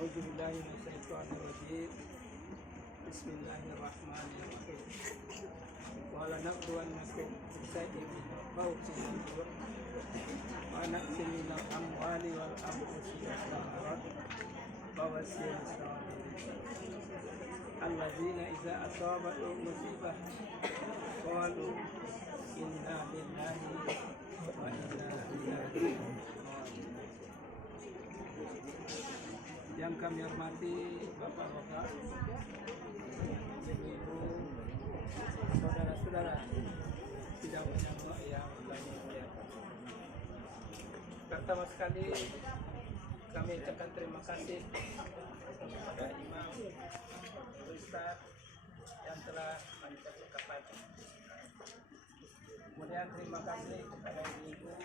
A'udzubillahi minasyaitonirrajim. Bismillahirrahmanirrahim. Wa lanabluwannakum bisyai'in minal khawfi wal-ju'i wa naqsin minal amwali wal anfusi wath-thamarati wa bashshiris sabirin alladzina idza asabatuhum musibah qalu inna lillahi wa inna ilaihi raji'un. Yang kami hormati bapak-bapak, ibu-ibu, saudara-saudara, tidak menyangka yang kami muliakan. Pertama sekali kami ucapkan terima kasih kepada Imam Ustaz yang telah mengucapkan kapan. Kemudian terima kasih kepada ibu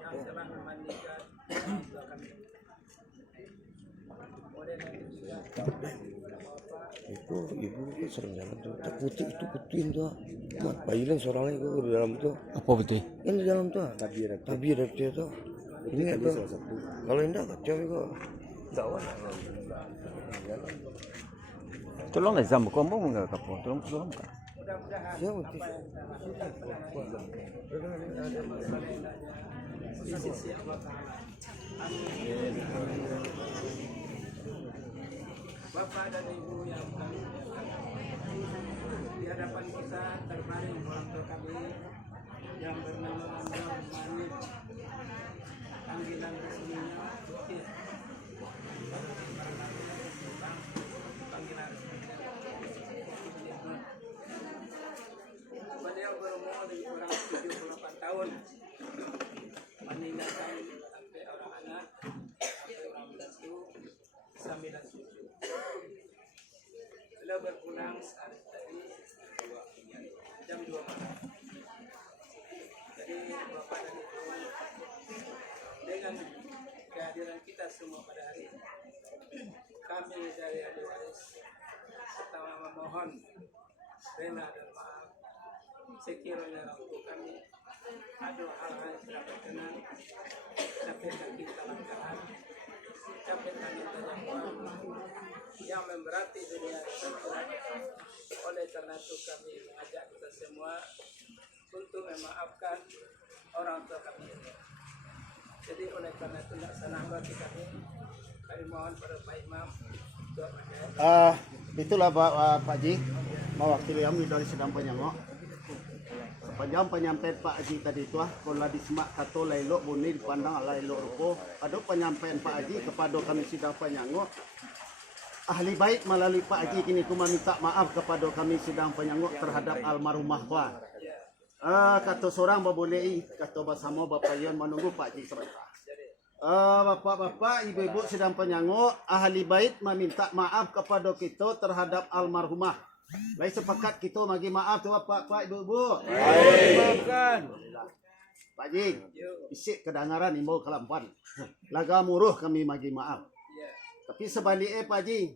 yang telah memandikan dua kami. Itu ibu itu sering jalan tuh, tak putih itu putihin tuh, mat bayilan suaranya itu di dalam tuh. Apa putih? Yang di dalam tuh, tabir dia tuh. Ini apa? Kalau indah kacau itu, dawan. Tolong lah zambu kamu enggak kapal, tolong kan. Ya putih. Di sisi Allah Ta'ala. Bapak dan Ibu yang kami muliakan, di hadapan kita terbaring orang tua kami yang bernama Nur Manik, panggilan resminya Putih, panggilan resminya beliau berumur lebih kurang 78 tahun, meninggalkan sampai orang anak, sampai orang menantu, 9 cucu. Beliau berpulang saat tadi jam 2 malam. Jadi Bapak dan Ibu, dengan kehadiran kita semua pada hari ini, kami dari ahli waris serta memohon rela dan maaf sekiranya orang tua kami ada hal-hal yang tidak berkenan, capek kita langgaran, capek kami tajam yang memberati dunia tersebut. Oleh karena itu kami mengajak kita semua untuk memaafkan orang tua kami. Jadi oleh karena itu tidak senang bagi kami mohon pada Pak Imam untuk Itulah Pak Haji, mewakili kami dari Sedang Penyangok. Sepanjang penyampaian Pak Haji tadi itu kalau disimak kata lailok bunyi dipandang lailok rupo. Ada penyampaian Pak Haji kepada kami Sedang Penyangok. Ahli baik melalui Pak Haji kini ku meminta maaf kepada kami Sedang Penyangok terhadap almarhumah Pak. Kata seorang boleh kata bersama Bapak Yon menunggu Pak Haji sebentar. Bapak-bapak, ibu-ibu Sedang Penyangok, ahli bait meminta maaf kepada kita terhadap almarhumah. Baik sepakat kita bagi maaf tu Bapak, ibu-ibu. maafkan. Pak Haji, isik kedengaran imbau kelampan. Laga muruh kami bagi maaf. Tapi sebaliknya Pak Haji,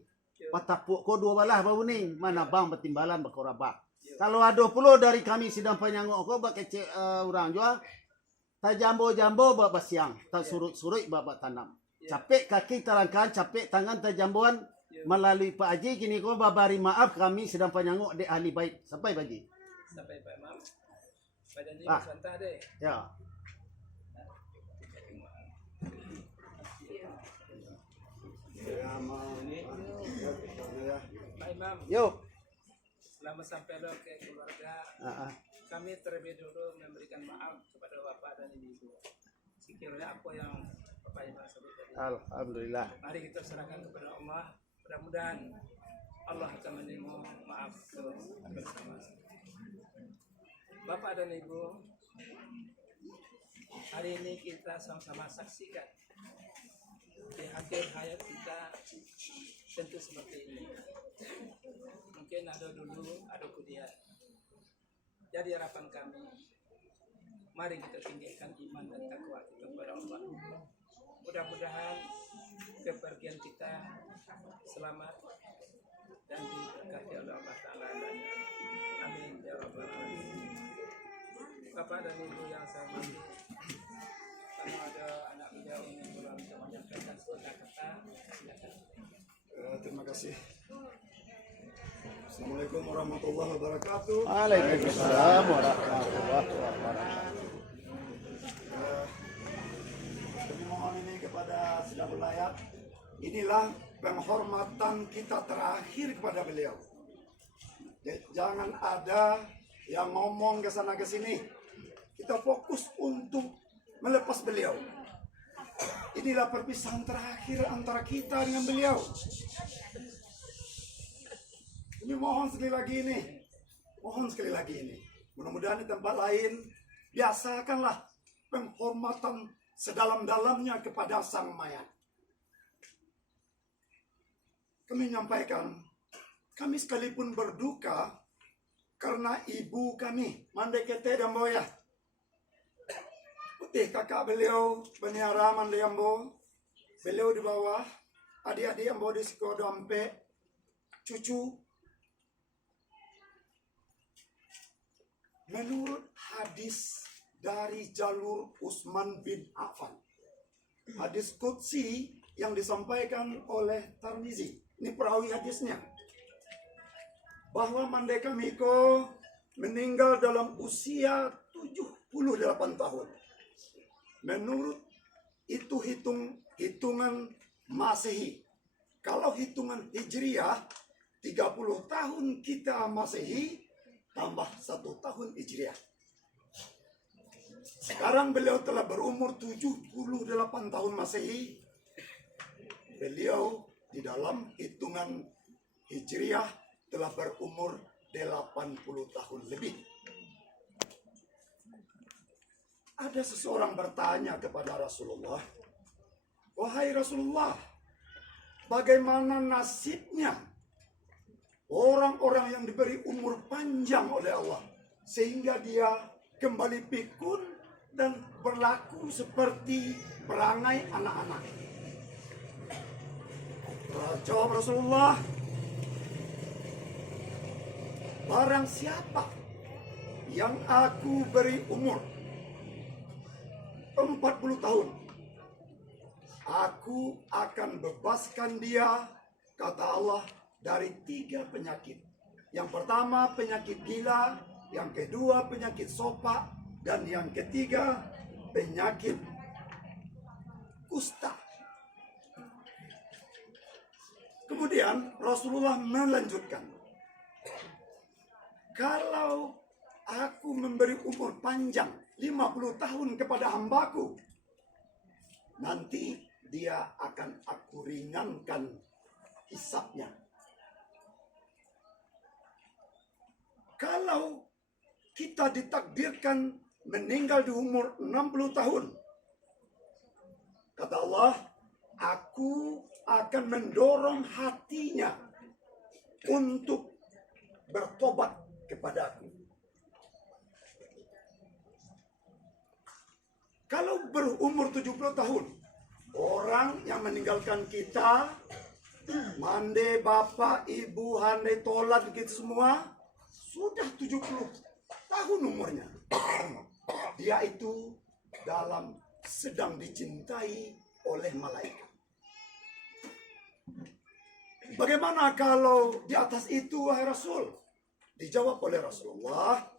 patapuk ko dua balah bau ni, mana bang bertimbalan berkorabak. Kalau ada puluh dari kami Sedang Penyangok ko bak kecek orang jua, tak jambo-jambo bak siang, tak surut-surut bak tanam. Capek kaki terangkan, capek tangan tak jambuan melalui Pak Haji kini ko babari maaf kami Sedang Penyangok de ahli baik. Sampai Pak Haji. Sampai Pak Imam. Badan ini sebentar deh. Ya. Pak Imam. Yo. Selama sampai lo ke keluarga, kami terlebih dulu memberikan maaf kepada Bapak dan Ibu. Sekiranya apa yang Bapak Imam sebut tadi. Alhamdulillah. Mari kita serahkan kepada Allah. Mudah-mudahan Allah akan menerima maaf bersama. Bapak dan Ibu, hari ini kita sama-sama saksikan di akhir hayat kita tentu seperti ini. Mungkin ada dulu, ada kemudian. Jadi harapan kami, mari kita tinggikan iman dan takwa kita kepada Allah. Mudah-mudahan kepergian kita selamat dan diberkati oleh Allah Ta'ala. Amin ya rabbal alamin. Bapak dan Ibu yang saya hormati, ada anak beliau ingin menyampaikan sepatah kata, silakan. Terima kasih. Assalamualaikum warahmatullahi wabarakatuh. Waalaikumsalam warahmatullahi wabarakatuh. Kami mohon ini kepada sidang wilayah. Inilah penghormatan kita terakhir kepada beliau. Jangan ada yang ngomong ke sana ke sini. Kita fokus untuk melepas beliau. Inilah perpisahan terakhir antara kita dengan beliau. Ini mohon sekali lagi ini. Mudah-mudahan di tempat lain biasakanlah penghormatan sedalam-dalamnya kepada sang mayat. Kami menyampaikan, kami sekalipun berduka karena ibu kami, Mandekete Damboya. Putih kakak beliau, Beniara Mandeyambo, beliau di bawah, adik-adik Ambo di Sikodompe, cucu. Menurut hadis dari jalur Utsman bin Affan, hadis Qudsi yang disampaikan oleh Tirmizi, ini perawi hadisnya, bahwa Mandeka Miko meninggal dalam usia 78 tahun. Menurut itu hitungan Masehi. Kalau hitungan Hijriah 30 tahun kita Masehi tambah 1 tahun Hijriah. Sekarang beliau telah berumur 78 tahun Masehi. Beliau di dalam hitungan Hijriah telah berumur 80 tahun lebih. Ada seseorang bertanya kepada Rasulullah, "Wahai Rasulullah, bagaimana nasibnya orang-orang yang diberi umur panjang oleh Allah sehingga dia kembali pikun dan berlaku seperti perangai anak-anak?" Jawab Rasulullah, "Barang siapa yang aku beri umur 40 tahun, aku akan bebaskan dia," kata Allah, "dari 3 penyakit. Yang pertama penyakit gila, yang kedua penyakit sopak, dan yang ketiga penyakit kusta." Kemudian Rasulullah melanjutkan, "Kalau aku memberi umur panjang 50 tahun kepada hambaku, nanti dia akan aku ringankan hisabnya. Kalau kita ditakdirkan meninggal di umur 60 tahun, kata Allah, aku akan mendorong hatinya untuk bertobat kepadaku. Kalau berumur 70 tahun, orang yang meninggalkan kita, mande, bapak, ibu, handai, tolat, gitu semua, sudah 70 tahun umurnya. Dia itu sedang dicintai oleh malaikat. Bagaimana kalau di atas itu, wahai Rasul? Dijawab oleh Rasulullah,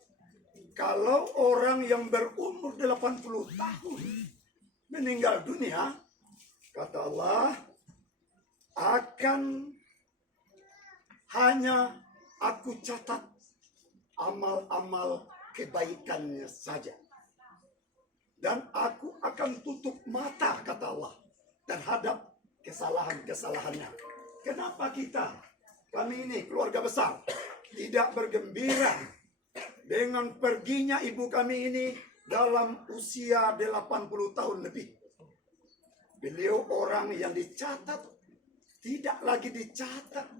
kalau orang yang berumur 80 tahun meninggal dunia, kata Allah, akan hanya aku catat amal-amal kebaikannya saja. Dan aku akan tutup mata, kata Allah, terhadap kesalahan-kesalahannya. Kenapa kami ini keluarga besar, tidak bergembira dengan perginya ibu kami ini dalam usia 80 tahun lebih? Beliau orang yang dicatat, tidak lagi dicatat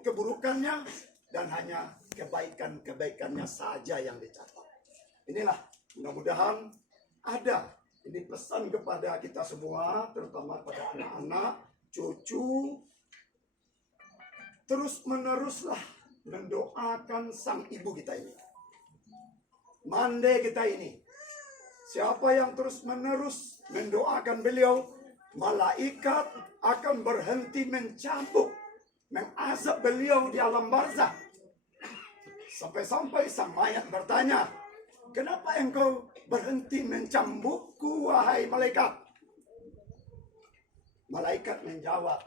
keburukannya, dan hanya kebaikan-kebaikannya saja yang dicatat. Inilah, mudah-mudahan ada. Ini pesan kepada kita semua, terutama pada anak-anak, cucu. Terus meneruslah mendoakan sang ibu kita ini, mande kita ini, Siapa yang terus-menerus mendoakan beliau, malaikat akan berhenti mencambuk, mengazab beliau di alam barzah. Sampai-sampai sang mayat bertanya, kenapa engkau berhenti mencambukku, wahai malaikat? Malaikat menjawab,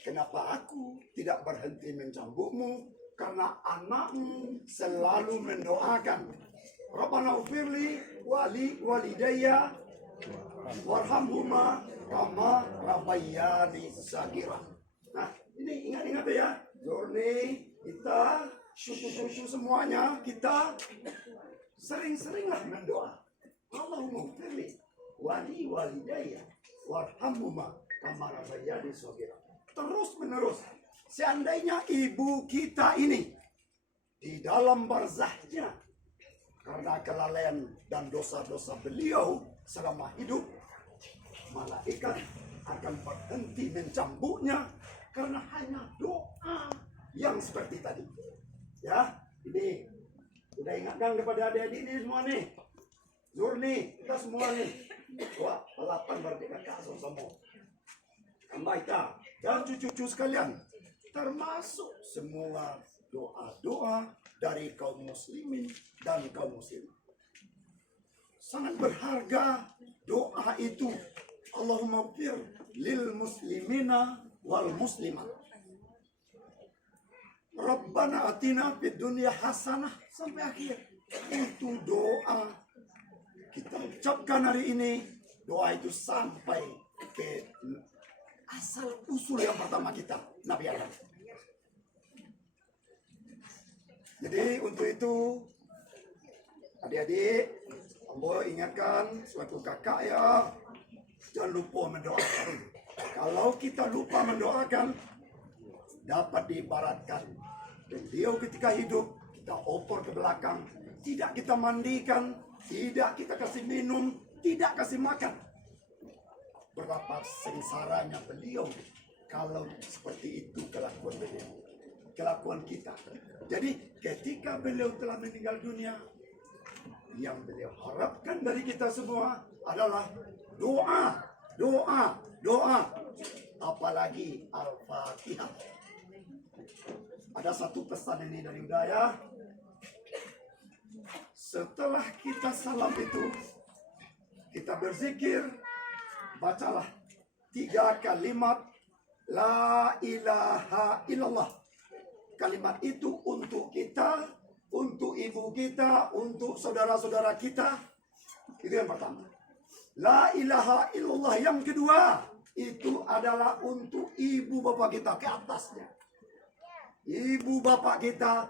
kenapa aku tidak berhenti mencambukmu? Karena anakmu selalu mendoakan, Rabbana ufirli wali walidayya warhamhuma kama rabbayani sagira. Nah, ini ingat-ingat ya. Jorni, kita, susu-susu semuanya, kita sering-seringlah mendoa. Allahumma ufirli wali walidayya warhamhuma kama rabbayani sagira. Terus menerus. Seandainya ibu kita ini di dalam barzahnya, karena kelalaian dan dosa-dosa beliau selama hidup, malaikat akan berhenti mencambuknya karena hanya doa yang seperti tadi. Ya, ini udah ingatkan kepada adik-adik ini semua nih. Zurni, kita semua nih. Wah, pelapan berdeka kasih semua. Kamaita dan cucu-cucu sekalian, termasuk semua doa-doa dari kaum muslimin dan kaum muslimah. Sangat berharga doa itu. Allahumma fir lil muslimina wal muslimat. Rabbana atina fid dunya hasanah sampai akhir. Itu doa kita ucapkan hari ini. Doa itu sampai ke asal usul yang pertama kita, Nabi Adam. Jadi untuk itu, adik-adik, ambo ingatkan suatu kakak ya, jangan lupa mendoakan. Kalau kita lupa mendoakan, dapat diibaratkan beliau ketika hidup, kita opor ke belakang, tidak kita mandikan, tidak kita kasih minum, tidak kasih makan. Berapa sengsaranya beliau kalau seperti itu kelakuan beliau, kelakuan kita. Jadi ketika beliau telah meninggal dunia, yang beliau harapkan dari kita semua adalah doa, doa, doa. Apalagi Al-Fatihah. Ada satu pesan ini dari Udaya. Setelah kita salam itu, kita berzikir, bacalah 3 kalimat La ilaha illallah. Kalimat itu untuk kita, untuk ibu kita, untuk saudara-saudara kita. Itu yang pertama. La ilaha illallah. Yang kedua, itu adalah untuk ibu bapak kita ke atasnya. Ibu bapak kita,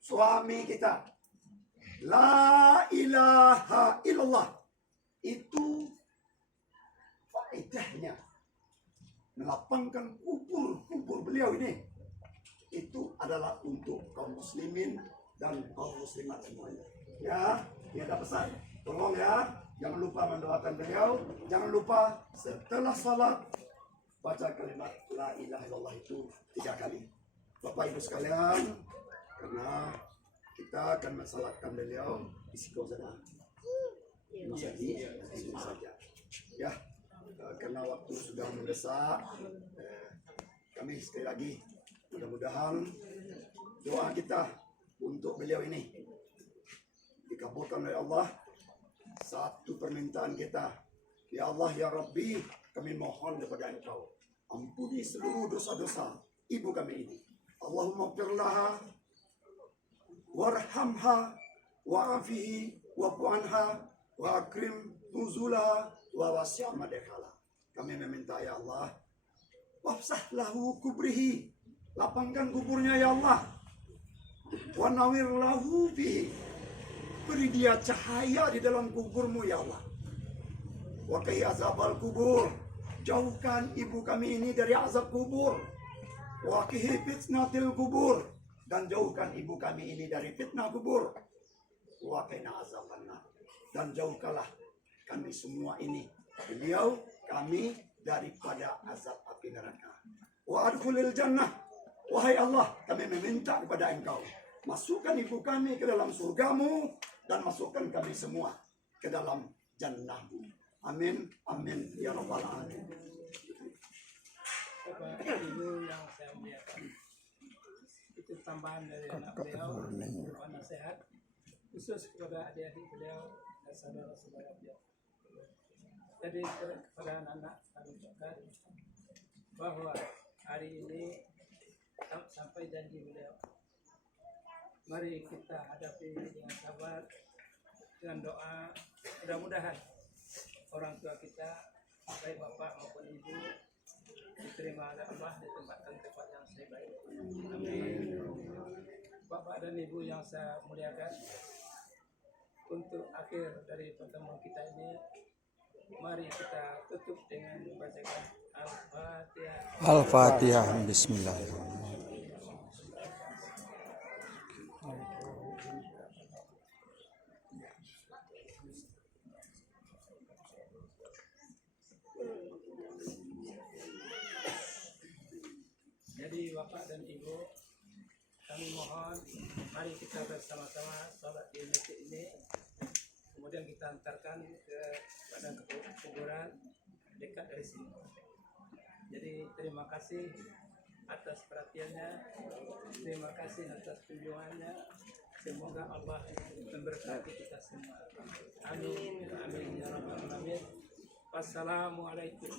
suami kita. La ilaha illallah. Itu faedahnya melapangkan kubur beliau ini. Itu adalah untuk kaum muslimin dan kaum muslimat semuanya. Ya, ini ada pesan. Tolong ya, jangan lupa mendoakan beliau. Jangan lupa setelah salat baca kalimat La ilaha illallah itu 3 kali. Bapak Ibu sekalian, karena kita akan mensalatkan beliau di situ saja. Ini saja. Ya, karena waktu sudah mendesak, kami sekali lagi mudah-mudahan doa kita untuk beliau ini dikabulkan oleh Allah. Satu permintaan kita, ya Allah ya Rabbi, kami mohon kepada Engkau, ampuni seluruh dosa-dosa ibu kami ini. Allahumma firlaha warhamha wa'afihi wa'fu anha wa akrim nuzulaha wa wasi' madkhala. Kami meminta ya Allah, wafsah lahu kubrihi, lapangkan kuburnya ya Allah. Wa nawir lahu fihi, beri dia cahaya di dalam kuburmu ya Allah. Wa qi azabal kubur, jauhkan ibu kami ini dari azab kubur. Wa qi fitnatil kubur, dan jauhkan ibu kami ini dari fitnah kubur. Wa qina azabannar, dan jauhkanlah kami semua ini, beliau, kami, daripada azab api neraka. Wa adkhulil jannah, wahai Allah, kami meminta kepada Engkau, masukkan ibu kami ke dalam surgamu, dan masukkan kami semua ke dalam jannah. Amin, amin ya rabbal alamin. Bapak Ibu yang saya muliakan, itu tambahan dari anak beliau, berupa nasihat khusus kepada adik-adik beliau dan saudara-saudara beliau. Jadi kepada anak-anak kami ucapkan bahwa hari ini sampai janji beliau, mari kita hadapi dengan sabar, dengan doa. Mudah-mudahan orang tua kita, baik bapak maupun ibu, diterima oleh Allah, ditempatkan tempat yang sebaik. Amin. Bapak dan ibu yang saya muliakan, untuk akhir dari pertemuan kita ini, mari kita tutup dengan membacakan Al-Fatihah. Al-Fatihah. Bismillahirrahmanirrahim. Jadi Bapak dan Ibu, kami mohon mari kita bersama-sama sholat di masjid ini, kemudian kita antarkan ke padang kuburan dekat dari sini. Jadi terima kasih atas perhatiannya, terima kasih atas kunjungannya. Semoga Allah memberkati kita semua. Amin, amin ya rabbal alamin. Wassalamualaikum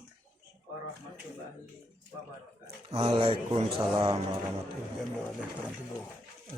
warahmatullahi wabarakatuh. Waalaikumsalam warahmatullahi wabarakatuh.